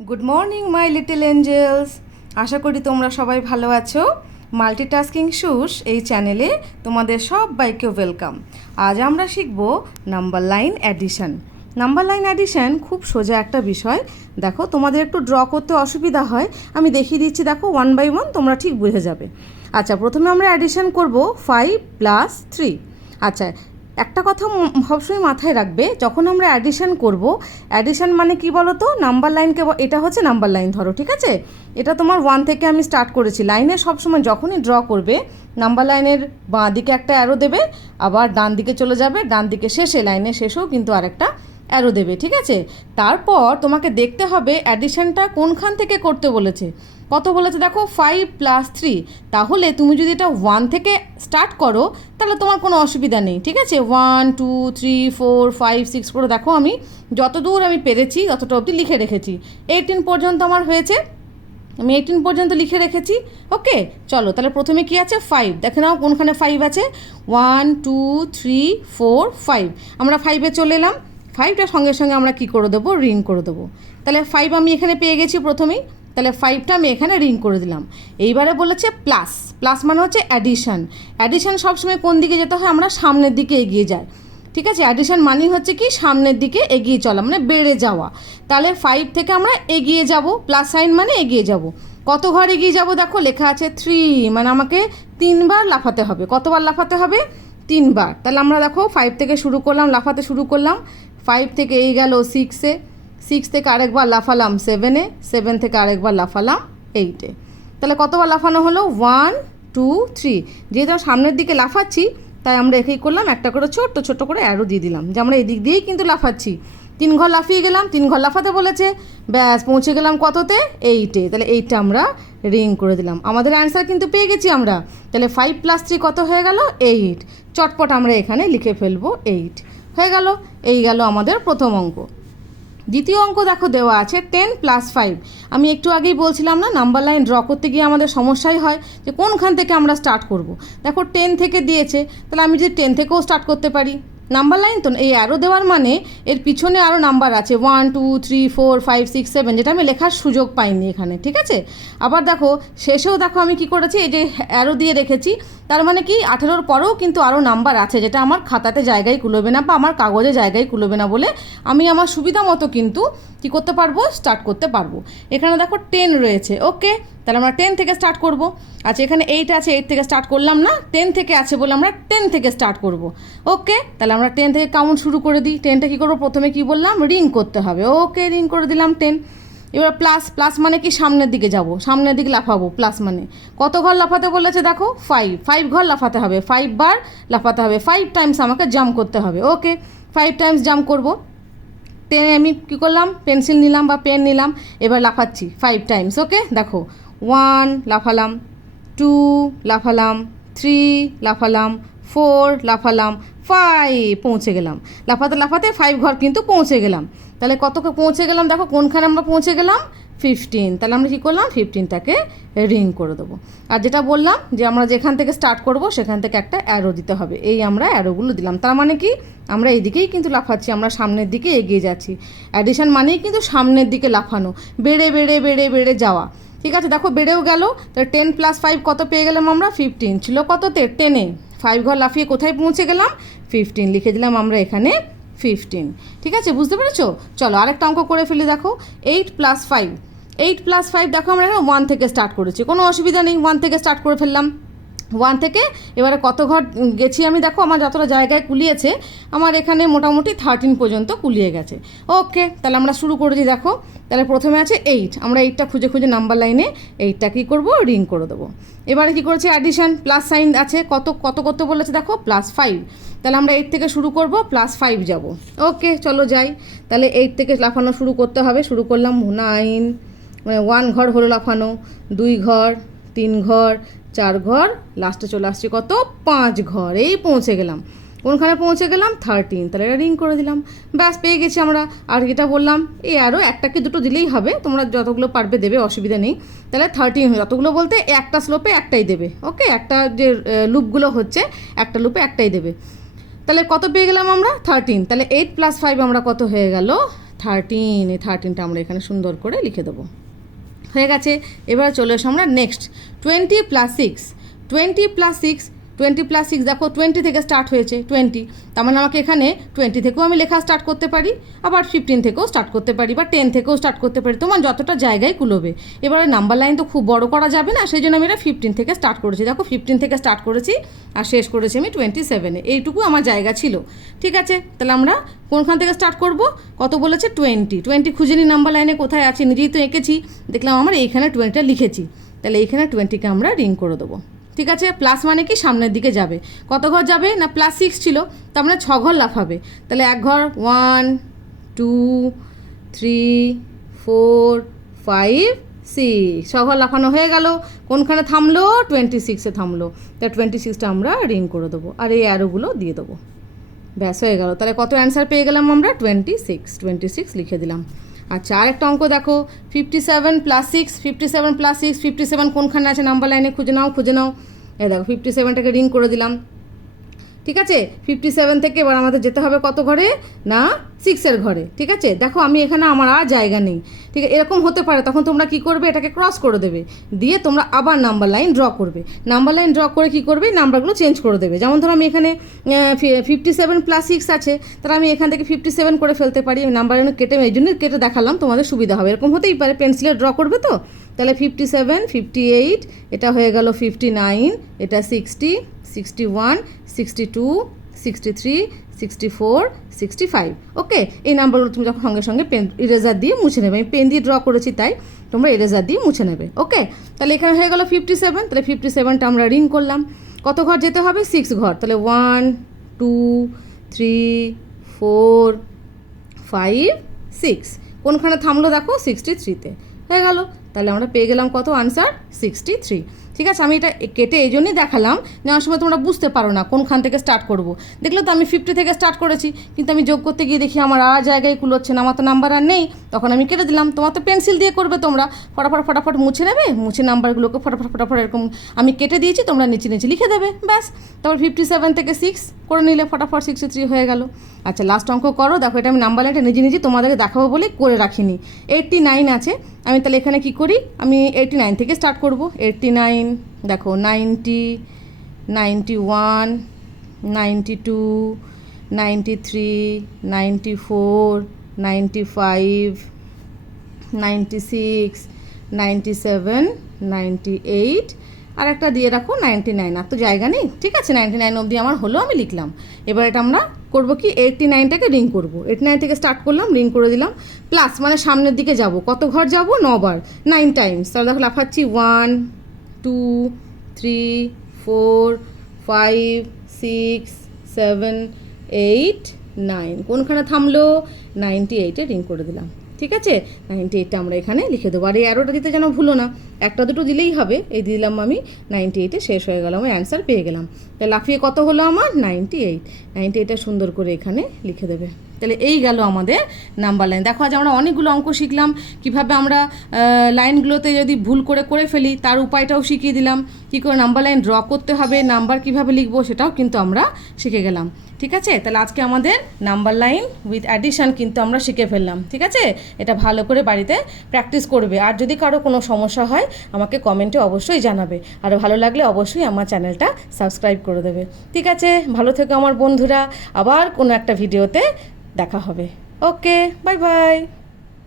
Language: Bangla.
Good morning my little angels. আশা করি তোমরা সবাই ভালো আছো। মাল্টিটাস্কিং শুশ এই চ্যানেলে তোমাদের সবাইকে ওয়েলকাম। আজ আমরা শিখব number line addition. Number line addition খুব সোজা একটা বিষয়। দেখো, তোমাদের একটু ড্র করতে অসুবিধা হয়, আমি দেখিয়ে দিচ্ছি। দেখো, 1 by 1 তোমরা ঠিক বুঝে যাবে। আচ্ছা, প্রথমে আমরা অ্যাডিশন করব 5 + 3। আচ্ছা, একটা কথা সবসময় মাথায় রাখবে, যখন আমরা অ্যাডিশন করব, অ্যাডিশন মানে কি বলো তো, নাম্বার লাইনকে, এটা হচ্ছে নাম্বার লাইন ধরো, ঠিক আছে? এটা তোমার 1 থেকে আমি স্টার্ট করেছি। লাইনে সবসময় যখনই ড্র করবে, নাম্বার লাইনের বাঁ দিকে একটা অ্যারো দেবে, আবার ডান দিকে চলে যাবে, ডান দিকে শেষে, লাইনের শেষেও কিন্তু আরেকটা অ্যারো দেবে, ঠিক আছে? তারপর তোমাকে দেখতে হবে অ্যাডিশনটা কোনখান থেকে করতে বলেছে। কত বলেছে দেখো, 5 + 3। তাহলে তুমি যদি এটা 1 থেকে স্টার্ট করো তাহলে তোমার কোনো অসুবিধা নেই, ঠিক আছে? 1 2 3 4 5 6 করে দেখো, আমি যতদূর আমি পেরেছি ততটা অবধি লিখে রেখেছি। 18 পর্যন্ত আমার হয়েছে, আমি 18 পর্যন্ত লিখে রেখেছি। ওকে, চলো তাহলে প্রথমে কি আছে, 5। দেখে নাও কোনখানে 5 আছে। 1 2 3 4 5। আমরা 5-এ চলে এলাম। 5টার সঙ্গে সঙ্গে আমরা কি করে দেবো, রিং করে দেবো। তাহলে 5 আমি এখানে পেয়ে গেছি প্রথমেই, তাহলে 5টা আমি এখানে রিং করে দিলাম। এইবারে বলেছে প্লাস। প্লাস মানে হচ্ছে অ্যাডিশন। অ্যাডিশন সবসময় কোন দিকে যেতে হয়, আমরা সামনের দিকে এগিয়ে যাই, ঠিক আছে? অ্যাডিশন মানে হচ্ছে কি, সামনের দিকে এগিয়ে চলা, মানে বেড়ে যাওয়া। তাহলে 5 থেকে আমরা এগিয়ে যাব, প্লাস সাইন মানে এগিয়ে যাব। কত ঘর এগিয়ে যাব, দেখো লেখা আছে 3, মানে আমাকে 3বার লাফাতে হবে। কতবার লাফাতে হবে, 3বার। তাহলে আমরা দেখো 5 থেকে শুরু করলাম, লাফাতে শুরু করলাম। 5 থেকে এই গেল 6-এ, 6 থেকে আরেকবার লাফালাম 7-এ, 7 থেকে আরেকবার লাফালাম 8-এ। তাহলে কতবার লাফানো হলো, 1 2 3। যেহেতু সামনের দিকে লাফাচ্ছি, তাই আমরা একেই করলাম, একটা করে ছোট্ট ছোট্ট করে অ্যারো দিয়ে দিলাম, যে আমরা এদিক দিয়েই কিন্তু লাফাচ্ছি। 3 ঘর লাফিয়ে গেলাম, 3 ঘর লাফাতে বলেছে, ব্যাস পৌঁছে গেলাম কততে, 8-এ। তাহলে 8টা আমরা রিং করে দিলাম। আমাদের অ্যান্সার কিন্তু পেয়ে গেছি আমরা। তাহলে 5 + 3 কত হয়ে গেল, 8। চটপট আমরা এখানে লিখে ফেলবো 8 হয়ে গেল। এই গেল আমাদের প্রথম অঙ্ক। দ্বিতীয় অঙ্ক দেখো দেওয়া আছে 10 + 5। আমি একটু আগেই বলছিলাম না, নাম্বার লাইন ড্র করতে গিয়ে আমাদের সমস্যাই হয় যে কোনখান থেকে আমরা স্টার্ট করব। দেখো 10 থেকে দিয়েছে, তাহলে আমি যদি 10 থেকেও স্টার্ট করতে পারি। নাম্বার লাইন তো এই অ্যারো দেওয়ার মানে এর পিছনে আরও নাম্বার আছে, 1 2 3 4 5 6 7, যেটা আমি লেখার সুযোগ পাইনি এখানে, ঠিক আছে? আবার দেখো শেষেও দেখো আমি কি করেছি, এই যে অ্যারো দিয়ে রেখেছি, তার মানে কি 18-র পরেও কিন্তু আরও নাম্বার আছে, যেটা আমার খাতাতে জায়গায় কুলোবে না বা আমার কাগজে জায়গায় কুলোবে না বলে আমি আমার সুবিধা মতো কিন্তু কী করতে পারবো, স্টার্ট করতে পারবো। এখানে দেখো 10 রয়েছে, ওকে, তাহলে আমরা 10 থেকে স্টার্ট করব। আচ্ছা, এখানে 8 আছে, 8 থেকে স্টার্ট করলাম না, 10 থেকে আছে বলে আমরা 10 থেকে স্টার্ট করব। ওকে, তাহলে আমরা 10 থেকে কাউন্ট শুরু করে দিই। 10টা কী করবো, প্রথমে কি বললাম, রিং করতে হবে। ওকে, রিং করে দিলাম 10। এবার প্লাস। প্লাস মানে কি, সামনের দিকে যাব, সামনের দিকে লাফাবো। প্লাস মানে কত ঘর লাফাতে বলেছে দেখো, 5 ঘর লাফাতে হবে, 5 বার লাফাতে হবে, 5 টাইমস আমাকে জাম্প করতে হবে। ওকে, 5 টাইমস জাম্প করবো। 10 আমি কী করলাম, পেন্সিল নিলাম বা পেন নিলাম, এবার লাফাচ্ছি 5 টাইমস। ওকে, দেখো 1 লাফালাম, 2 লাফালাম, 3 লাফালাম, 4 লাফালাম, 5 পৌঁছে গেলাম। লাফাতে লাফাতে 5 ঘর কিন্তু পৌঁছে গেলাম। তাহলে কতকে পৌঁছে গেলাম, দেখো কোনখানে আমরা পৌঁছে গেলাম, 15। তাহলে আমরা কী করলাম, 15টাকে রিং করে দেবো। আর যেটা বললাম যে আমরা যেখান থেকে স্টার্ট করব সেখান থেকে একটা অ্যারো দিতে হবে, এই আমরা অ্যারোগুলো দিলাম। তার মানে কি, আমরা এইদিকেই কিন্তু লাফাচ্ছি, আমরা সামনের দিকে এগিয়ে যাচ্ছি। অ্যাডিশন মানেই কিন্তু সামনের দিকে লাফানো, বেড়ে বেড়ে বেড়ে বেড়ে যাওয়া, ঠিক আছে? দেখো বেড়েও গেল। তাহলে 10 + 5 কত পেয়ে গেলাম আমরা, 15। ছিল কততে, 10-এ। 5 ঘর লাফিয়ে কোথায় পৌঁছে গেলাম, 15। লিখে দিলাম আমরা এখানে 15, ঠিক আছে? বুঝতে পেরেছো? চলো আরেকটা অঙ্ক করে ফেলি। দেখো 8 + 5। 8 + 5 দেখো আমরা এখানে 1 থেকে স্টার্ট করেছি, কোনো অসুবিধা নেই, 1 থেকে স্টার্ট করে ফেললাম। 1 থেকে এবারে কত ঘর গেছি আমি, দেখো আমার যতটা জায়গায় কুলিয়েছে, আমার এখানে মোটামুটি 13 পর্যন্ত কুলিয়ে গেছে। ওকে, তাহলে আমরা শুরু করেছি। দেখো তাহলে প্রথমে আছে 8, আমরা 8টা খুঁজে খুঁজে নাম্বার লাইনে 8টা কী করবো, রিং করে দেবো। এবারে কী করেছি, অ্যাডিশন, প্লাস সাইন আছে, কত কত করতে বলেছে দেখো, +5। তাহলে আমরা 8 থেকে শুরু করব, +5 যাব। ওকে, চলো যাই। তাহলে 8 থেকে লাফানো শুরু করতে হবে। শুরু করলাম 9, মানে 1 ঘর হলো লাফানো, 2 ঘর, 3 ঘর, 4 ঘর, লাস্টে চলে আসছি কত, 5 ঘর, এই পৌঁছে গেলাম। কোনখানে পৌঁছে গেলাম, 13। তাহলে এটা রিং করে দিলাম, ব্যাস পেয়ে গেছি আমরা। আর যেটা বললাম, এই আরও একটা কি দুটো দিলেই হবে, তোমরা যতগুলো পারবে দেবে, অসুবিধা নেই। তাহলে 13, যতগুলো বলতে একটা স্লোপে একটাই দেবে। ওকে, একটা যে লুপগুলো হচ্ছে, একটা লুপে একটাই দেবে। তাহলে কত পেয়ে গেলাম আমরা, 13। তাহলে 8 + 5 আমরা কত হয়ে গেল, 13, এই 13টা আমরা এখানে সুন্দর করে লিখে দেবো। হয়ে গেছে। এবার চলে এসো আমরা নেক্সট 20 + 6, 20 + 6, 20 + 6 দেখো 20 থেকে স্টার্ট হয়েছে 20, তার মানে আমাকে এখানে 20 থেকেও আমি লেখা স্টার্ট করতে পারি, আবার 15 থেকেও স্টার্ট করতে পারি, বা 10 থেকেও স্টার্ট করতে পারি, তোমার যতটা জায়গায় কুলোবে। এবারে নাম্বার লাইন তো খুব বড় করা যাবে না, সেই জন্য আমি এটা 15 থেকে স্টার্ট করেছি। দেখো 15 থেকে স্টার্ট করেছি আর শেষ করেছি আমি 27-এ, এইটুকু আমার জায়গা ছিল। ঠিক আছে, তাহলে আমরা কোনখান থেকে স্টার্ট করব? কত বলেছে? 20 খুঁজে নিই নাম্বার লাইনে কোথায় আছে, নিজেই তো এঁকেছি, দেখলাম আমার এইখানে 20টা লিখেছি, তাহলে এইখানে 20কে আমরা রিং করে দেবো। ঠিক আছে, প্লাস মানে কি সামনের দিকে যাবে, কত ঘর যাবে না +6 ছিল, তার মানে 6 ঘর লাফাবে, তাহলে এক ঘর 1 2 3 4 5 6, 6 ঘর লাফানো হয়ে গেল। কোনখানে থামলো? 26-এ থামলো, তাহলে 26টা আমরা রিং করে দেবো আর এই অ্যারোগুলো দিয়ে দেবো, ব্যাস হয়ে গেল। তাহলে কত অ্যান্সার পেয়ে গেলাম আমরা? 26 লিখে দিলাম। আচ্ছা, আরেকটা অঙ্ক দেখো, 57 + 6, 57 + 6, 57 কোনখানে আছে নাম্বার লাইনে খুঁজে নাও। এই দেখো 57টাকে রিং করে দিলাম। ঠিক আছে, 57 থেকে এবার আমাদের যেতে হবে কত ঘরে? না 6-এর ঘরে। ঠিক আছে, দেখো আমি এখানে আমার আর জায়গা নেই। ঠিক আছে, এরকম হতে পারে, তখন তোমরা কি করবে? এটাকে ক্রস করে দেবে, দিয়ে তোমরা আবার নাম্বার লাইন ড্র করবে। নাম্বার লাইন ড্র করে কি করবে? নাম্বারগুলো চেঞ্জ করে দেবে। যেমন ধরো আমি এখানে 57 + 6 আছে, তাহলে আমি এখান থেকে 57 করে ফেলতে পারি। নাম্বার লাইন কেটে, এই জন্য কেটে দেখালাম, তোমাদের সুবিধা হবে। এরকম হতেই পারে, পেন্সিলে ড্র করবে তো। তাহলে 57 58, এটা হয়ে গেল 59, এটা 60 61 62 63 64 65। ওকে, এই নাম্বারগুলো তুমি যখন সঙ্গে সঙ্গে পেন ইরেজার দিয়ে মুছে নেবে। আমি পেন দিয়ে ড্র করেছি তাই তোমরা ইরেজার দিয়ে মুছে নেবে। ওকে, তাহলে এখানে হয়ে গেল 57, তাহলে 57টা আমরা রিং করলাম। কত ঘর যেতে হবে? 6 ঘর, তাহলে 1 2 3 4 5 6, কোনখানে থামলো দেখো? 63-তে হয়ে গেল। তাহলে আমরা পেয়ে গেলাম কত? আনসার 63। ঠিক আছে, আমি এটা কেটে এই জন্যই দেখালাম, নেওয়ার সময় তোমরা বুঝতে পারো না কোনখান থেকে স্টার্ট করব। দেখলে তো আমি 50 থেকে স্টার্ট করেছি, কিন্তু আমি যোগ করতে গিয়ে দেখি আমার আর জায়গায় কুলোচ্ছে না, আমার তো নাম্বার আর নেই, তখন আমি কেটে দিলাম। তোমার তো পেন্সিল দিয়ে করবে, তোমরা ফটাফট মুছে নেবে, মুছে নাম্বারগুলোকে ফটাফট এরকম আমি কেটে দিয়েছি, তোমরা নিচে লিখে দেবে, ব্যাস। তারপর 57 থেকে 6 করে নিলে ফটাফট 63 হয়ে গেল। আচ্ছা, লাস্ট অঙ্ক করো। দেখো, এটা আমি নাম্বার লাইনটা নিজে তোমাদেরকে দেখাবো বলে করে রাখিনি। 89 আছে, আমি তাহলে এখানে কি করি? আমি 89 থেকে স্টার্ট করব। 89, দেখো 90 91 92 93 94 95 96 97 98, আর একটা দিয়ে রাখো 99। আর তো জায়গা নেই, ঠিক আছে, 99 অবধি আমার হলো, আমি লিখলাম। এবার এটা আমরা করবো কি? 89টাকে রিং করবো। 89 থেকে স্টার্ট করলাম, রিং করে দিলাম। প্লাস মানে সামনের দিকে যাব, কত ঘর যাব? 9 বার, 9 টাইমস। তাহলে দেখো লাফাচ্ছি 1 2 3 4 5 6 7 8 9, কোনখানে থামলো? 98-এ রিং করে দিলাম। ঠিক আছে, 98টা আমরা এখানে লিখে দেবো। আর এই অ্যারোটা দিতে যেন ভুলো না, একটা দুটো দিলেই হবে। এই দিলাম আমি, 98-এ শেষ হয়ে গেল, আমি অ্যান্সার পেয়ে গেলাম। তাহলে লাফিয়ে কত হলো আমার? 98টা সুন্দর করে এখানে লিখে দেবে। তাহলে এই গেল আমাদের নাম্বার লাইন। দেখো, আজ আমরা অনেকগুলো অঙ্ক শিখলাম, কিভাবে আমরা লাইনগুলোতে যদি ভুল করে ফেলি তার উপায়টাও শিখিয়ে দিলাম, কী করে নাম্বার লাইন ড্র করতে হবে, নাম্বার কিভাবে লিখবো সেটাও কিন্তু আমরা শিখে গেলাম। ঠিক আছে, তাহলে আজকে আমাদের নাম্বার লাইন উইথ অ্যাডিশন কিন্তু আমরা শিখে ফেললাম। ঠিক আছে, এটা ভালো করে বাড়িতে প্র্যাকটিস করবে। আর যদি কারো কোনো সমস্যা হয় আমাকে কমেন্টে অবশ্যই জানাবে, আর ভালো লাগলে অবশ্যই আমার চ্যানেলটা সাবস্ক্রাইব করে দেবে। ঠিক আছে, ভালো থেকো আমার বন্ধুরা, আবার কোনো একটা ভিডিওতে দেখা হবে। ওকে, বাই বাই।